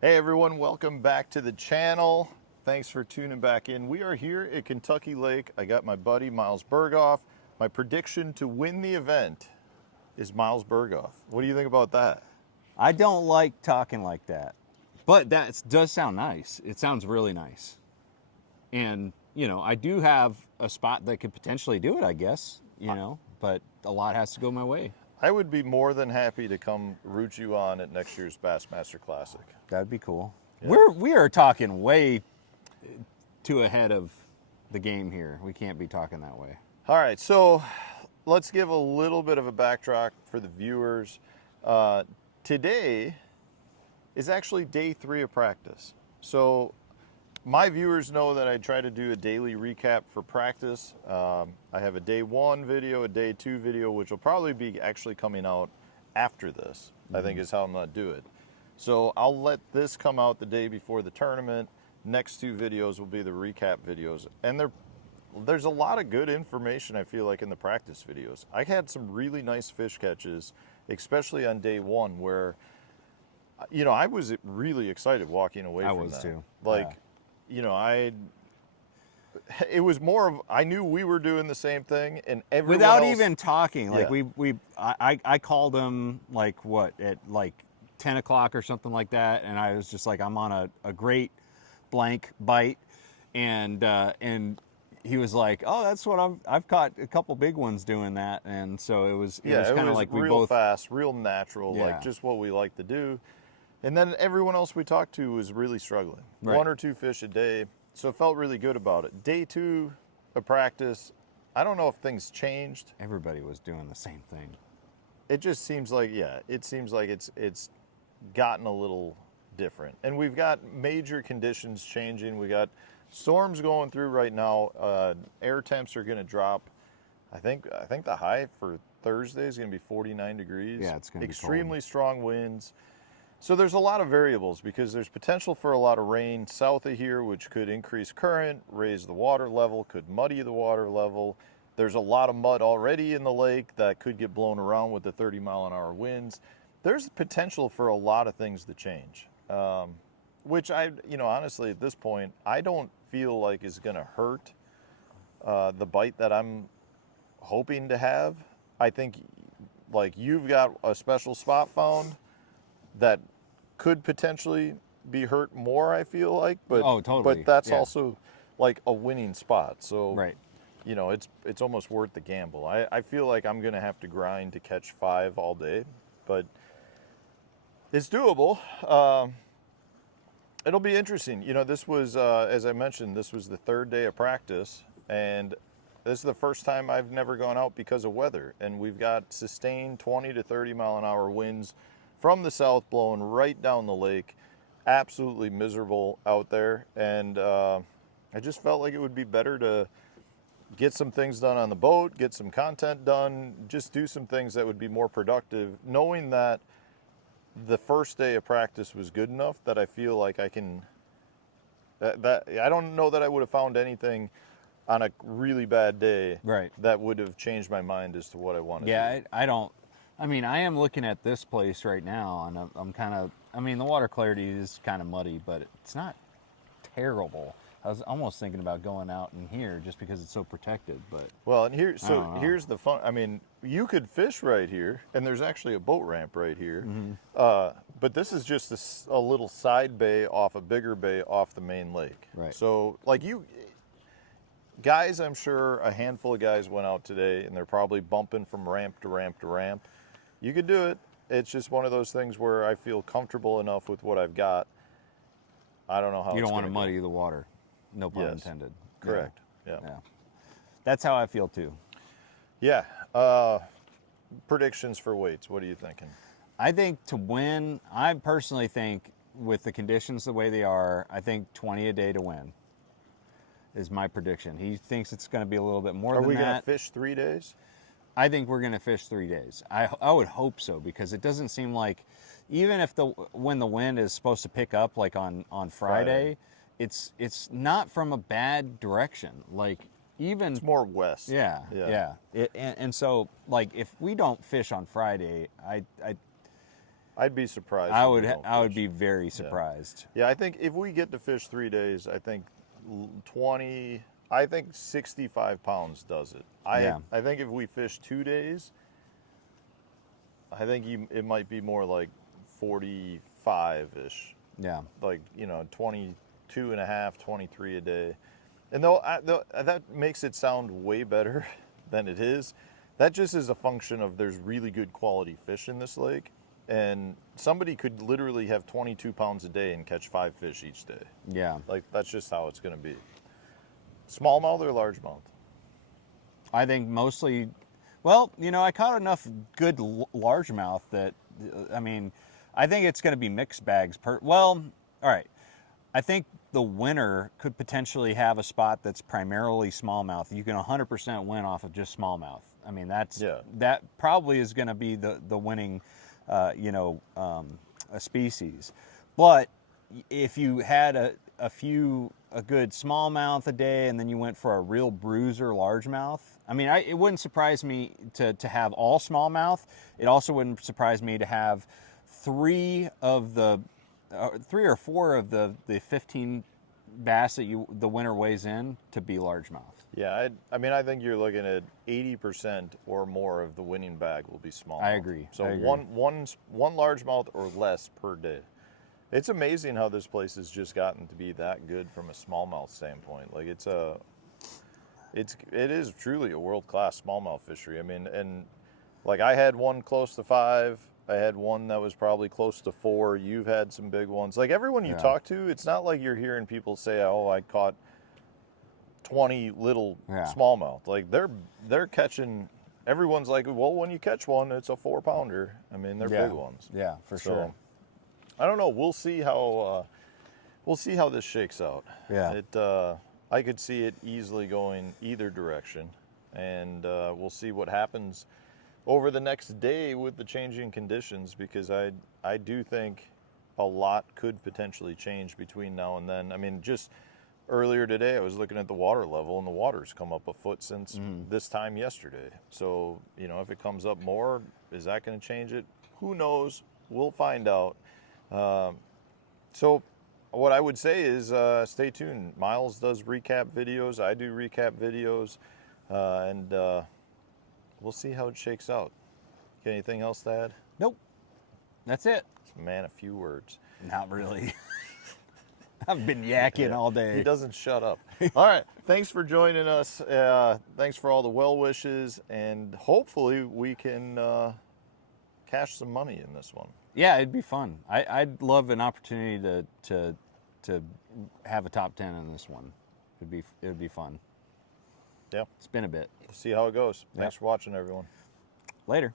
Hey everyone, welcome back to the channel. Thanks for tuning back in. We are here at Kentucky Lake. I got my buddy Miles Berghoff. My prediction to win the event is Miles Berghoff. What do you think about that? I don't like talking like that, but that does sound nice. It sounds really nice. And, I do have a spot that could potentially do it, I guess, but a lot has to go my way. I would be more than happy to come root you on at next year's Bassmaster Classic. That'd be cool. Yeah. We are talking way too ahead of the game here. We can't be talking that way. All right, so let's give a little bit of a backdrop for the viewers. Today is actually day 3 of practice. So my viewers know that I try to do a daily recap for practice. I have a day 1 video, a day 2 video, which will probably be actually coming out after this, I think is how I'm gonna do it. So I'll let this come out the day before the tournament. Next 2 videos will be the recap videos. And there's a lot of good information, I feel like, in the practice videos. I had some really nice fish catches, especially on day 1, where, I was really excited walking away from that. I was too. Like, it was more of, I knew we were doing the same thing, and everyone Without else, even talking, like yeah. I called him at 10 o'clock or something like that, and I was just like, I'm on a great blank bite, and he was like, oh, that's what I've caught a couple big ones doing that, and so it was kind of like we real both fast, real natural, Yeah. like just what we like to do. And then everyone else we talked to was really struggling. Right. 1 or 2 fish a day, so it felt really good about it. Day 2 of practice, I don't know if things changed. Everybody was doing the same thing. It just seems like, it's gotten a little different. And we've got major conditions changing. We got storms going through right now. Air temps are going to drop. I think the high for Thursday is going to be 49 degrees. Yeah, it's going to be extremely strong winds. So there's a lot of variables because there's potential for a lot of rain south of here, which could increase current, raise the water level, could muddy the water level. There's a lot of mud already in the lake that could get blown around with the 30-mile-an-hour winds. There's potential for a lot of things to change, which honestly, at this point, I don't feel like is going to hurt the bite that I'm hoping to have. I think, like, you've got a special spot found that could potentially be hurt more, I feel like, but Oh, totally. But that's Yeah. also like a winning spot. So Right. it's almost worth the gamble. I feel like I'm gonna have to grind to catch 5 all day, but it's doable. It'll be interesting. This was as I mentioned, this was the 3rd day of practice, and this is the first time I've never gone out because of weather, and we've got sustained 20 to 30-mile-an-hour winds from the south blowing right down the lake. Absolutely miserable out there, and I just felt like it would be better to get some things done on the boat, get some content done, just do some things that would be more productive, knowing that the first day of practice was good enough that I feel like I can, that I don't know that I would have found anything on a really bad day Right. that would have changed my mind as to what I wanted to do. Yeah, I am looking at this place right now, and I'm kind of, the water clarity is kind of muddy, but it's not terrible. I was almost thinking about going out in here just because it's so protected, but Well, and here's the fun. You could fish right here, and there's actually a boat ramp right here. But this is just a little side bay off a bigger bay off the main lake. Right. So, like, you guys, I'm sure a handful of guys went out today, and they're probably bumping from ramp to ramp to ramp. You could do it. It's just one of those things where I feel comfortable enough with what I've got. I don't know how you it's don't want to gonna muddy the water. No pun Yes. intended. Correct. Yeah. That's how I feel too. Yeah. Predictions for weights. What are you thinking? I think to win, I personally think with the conditions the way they are, I think 20 a day to win is my prediction. He thinks it's going to be a little bit more than that. Are we going to fish 3 days? I think we're going to fish 3 days. I would hope so, because it doesn't seem like, even if when the wind is supposed to pick up like on Friday, it's not from a bad direction. Like, even It's more west. yeah. And so, like, if we don't fish on Friday, I'd be surprised. I if we would don't I would fish. be very surprised. Yeah, I think if we get to fish 3 days, I think 20. I think 65 pounds does it. Yeah. I think if we fish 2 days, I think it might be more like 45-ish. Yeah. Like, 22 and a half, 23 a day. And though that makes it sound way better than it is, that just is a function of there's really good quality fish in this lake. And somebody could literally have 22 pounds a day and catch 5 fish each day. Yeah. Like, that's just how it's going to be. Smallmouth or largemouth? I think mostly, well, I caught enough good largemouth that, I mean, I think it's going to be mixed bags. Well, all right. I think the winner could potentially have a spot that's primarily smallmouth. You can 100% win off of just smallmouth. I mean, that probably is going to be the winning, a species. But if you had a good smallmouth a day and then you went for a real bruiser largemouth, I mean, it wouldn't surprise me to have all smallmouth. It also wouldn't surprise me to have 3 or 4 of the 15 bass that the winner weighs in to be largemouth. Yeah, I think you're looking at 80% or more of the winning bag will be smallmouth. I agree. So one largemouth or less per day. It's amazing how this place has just gotten to be that good from a smallmouth standpoint. Like it is truly a world-class smallmouth fishery. I mean, and like I had one close to 5. I had one that was probably close to 4. You've had some big ones. Like everyone you talk to, it's not like you're hearing people say, "Oh, I caught 20 little smallmouth." Like they're catching. Everyone's like, "Well, when you catch one, it's a 4-pounder." I mean, they're big ones. Yeah, for sure. I don't know. We'll see how this shakes out. Yeah. I could see it easily going either direction, and we'll see what happens over the next day with the changing conditions, because I do think a lot could potentially change between now and then. I mean, just earlier today, I was looking at the water level, and the water's come up a foot since this time yesterday. So, if it comes up more, is that going to change it? Who knows? We'll find out. So what I would say is stay tuned. Miles does recap videos. I do recap videos. And we'll see how it shakes out. Got anything else to add? Nope. That's it. Man, a few words. Not really. I've been yakking all day. He doesn't shut up. All right. Thanks for joining us. Thanks for all the well wishes. And hopefully we can cash some money in this one. Yeah, it'd be fun. I'd love an opportunity to have a top 10 in this one. It would be fun. Yeah. It's been a bit. We'll see how it goes. Thanks for watching, everyone. Later.